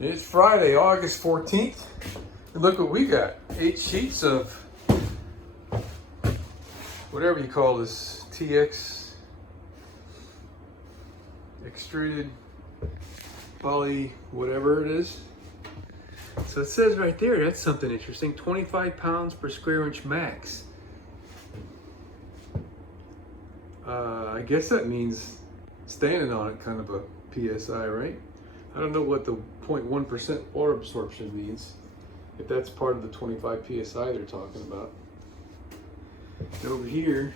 It's Friday, August 14th, and look what we got. 8 sheets of whatever you call this, TX, extruded, poly, whatever it is. So it says right there, that's something interesting, 25 pounds per square inch max. I guess that means standing on it kind of a PSI, right? I don't know what the 0.1% water absorption means, if that's part of the 25 PSI they're talking about. And over here,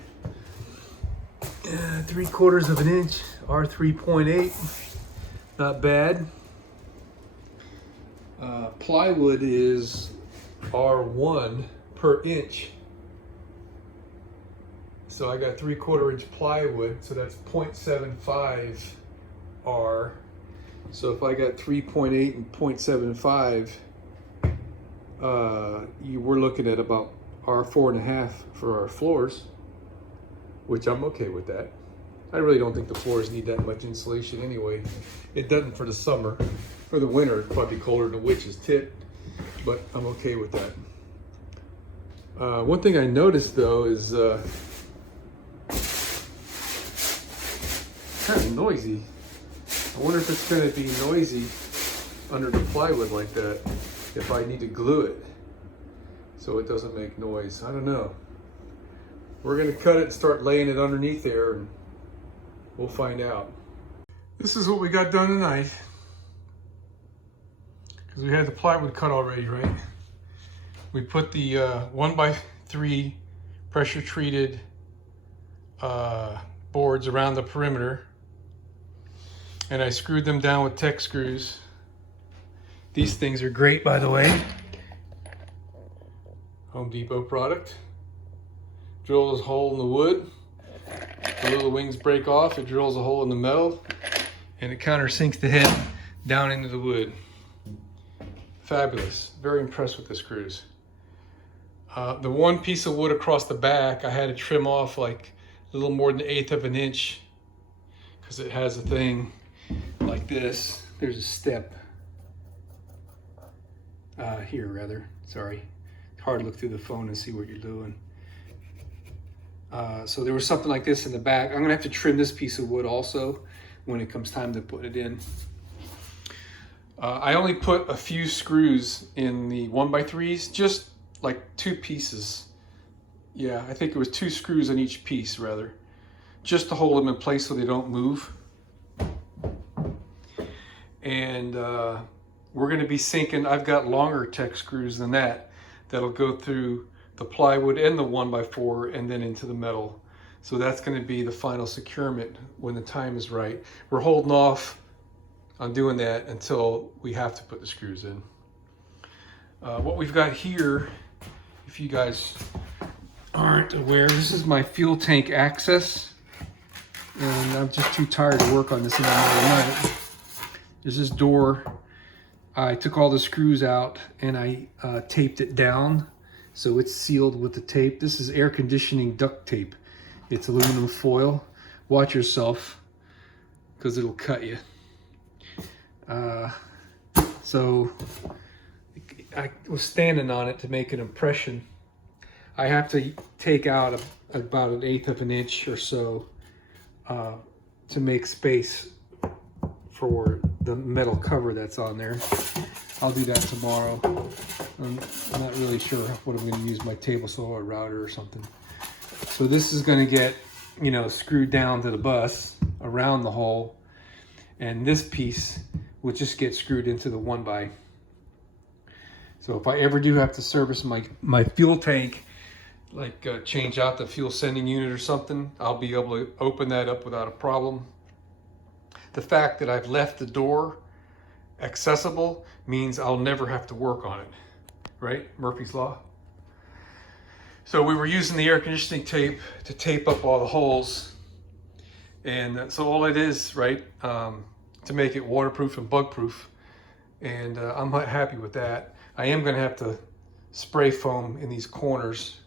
3/4 of an inch, R3.8, not bad. Plywood is R1 per inch. So I got 3/4 inch plywood, so that's 0.75 R. So if I got 3.8 and 0.75, we're looking at about R4.5 for our floors, which I'm okay with that. I really don't think the floors need that much insulation anyway. It doesn't for the summer. For the winter, it's probably colder than a witch's tit, but I'm okay with that. One thing I noticed though is kind of noisy. I wonder if it's going to be noisy under the plywood like that if I need to glue it so it doesn't make noise. I don't know. We're going to cut it and start laying it underneath there and we'll find out. This is what we got done tonight. Because we had the plywood cut already, right? We put the 1x3 pressure treated boards around the perimeter. And I screwed them down with Tech screws. These things are great, by the way. Home Depot product. Drills a hole in the wood. The little wings break off, it drills a hole in the metal, and it countersinks the head down into the wood. Fabulous. Very impressed with the screws. The one piece of wood across the back, I had to trim off like a little more than 1/8 of an inch because it has a thing like this. There's a step here, rather. Sorry, it's hard to look through the phone and see what you're doing. So there was something like this in the back. I'm gonna have to trim this piece of wood also when it comes time to put it in. I only put a few screws in the 1x3s, just like 2 pieces. Yeah, I think it was 2 screws on each piece, rather, just to hold them in place so they don't move. And we're going to be sinking, I've got longer Tech screws than that, that'll go through the plywood and the 1x4 and then into the metal. So that's going to be the final securement when the time is right. We're holding off on doing that until we have to put the screws in. What we've got here, if you guys aren't aware, this is my fuel tank access, and I'm just too tired to work on this in the middle of the night. There's this door. I took all the screws out and I taped it down so it's sealed with the tape. This is air conditioning duct tape. It's aluminum foil. Watch yourself because it'll cut you. So I was standing on it to make an impression. I have to take out about 1/8 of an inch or so to make space for the metal cover that's on there. I'll do that tomorrow. I'm not really sure what I'm going to use, my table saw or router or something. So this is going to get, screwed down to the bus around the hole, and this piece will just get screwed into the 1x. So if I ever do have to service my fuel tank, like change out the fuel sending unit or something, I'll be able to open that up without a problem. The fact that I've left the door accessible means I'll never have to work on it, right? Murphy's Law. So we were using the air conditioning tape to tape up all the holes. And so all it is, right, to make it waterproof and bug-proof. And I'm not happy with that. I am gonna have to spray foam in these corners,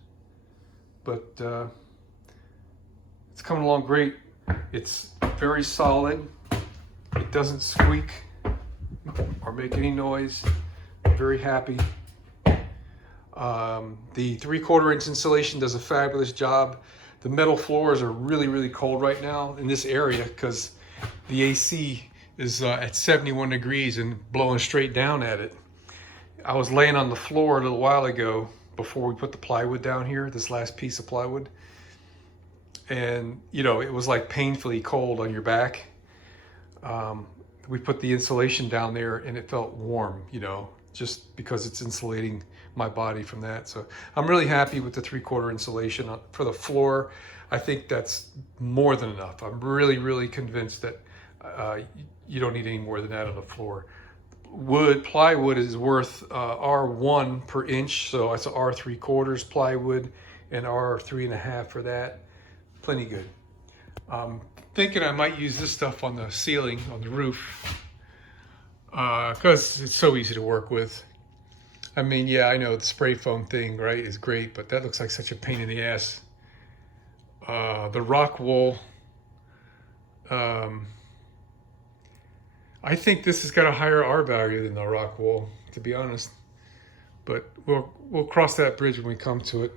but it's coming along great. It's very solid. It doesn't squeak. or make any noise. I'm very happy. The 3/4 inch insulation does a fabulous job. The metal floors are really, really cold right now in this area because the AC is at 71 degrees and blowing straight down at it. I was laying on the floor a little while ago before we put the plywood down here, this last piece of plywood. And, you know, it was like painfully cold on your back. We put the insulation down there and it felt warm, you know, just because it's insulating my body from that. So I'm really happy with the 3/4 insulation for the floor. I think that's more than enough. I'm really, really convinced that you don't need any more than that on the floor. Plywood is worth R1 per inch, so it's R3/4 plywood and R3.5 for that. Plenty good. Thinking I might use this stuff on the ceiling, on the roof, because it's so easy to work with. I mean, yeah, I know the spray foam thing, right, is great, but that looks like such a pain in the ass. The rock wool, I think this has got a higher R value than the rock wool, to be honest. But we'll cross that bridge when we come to it.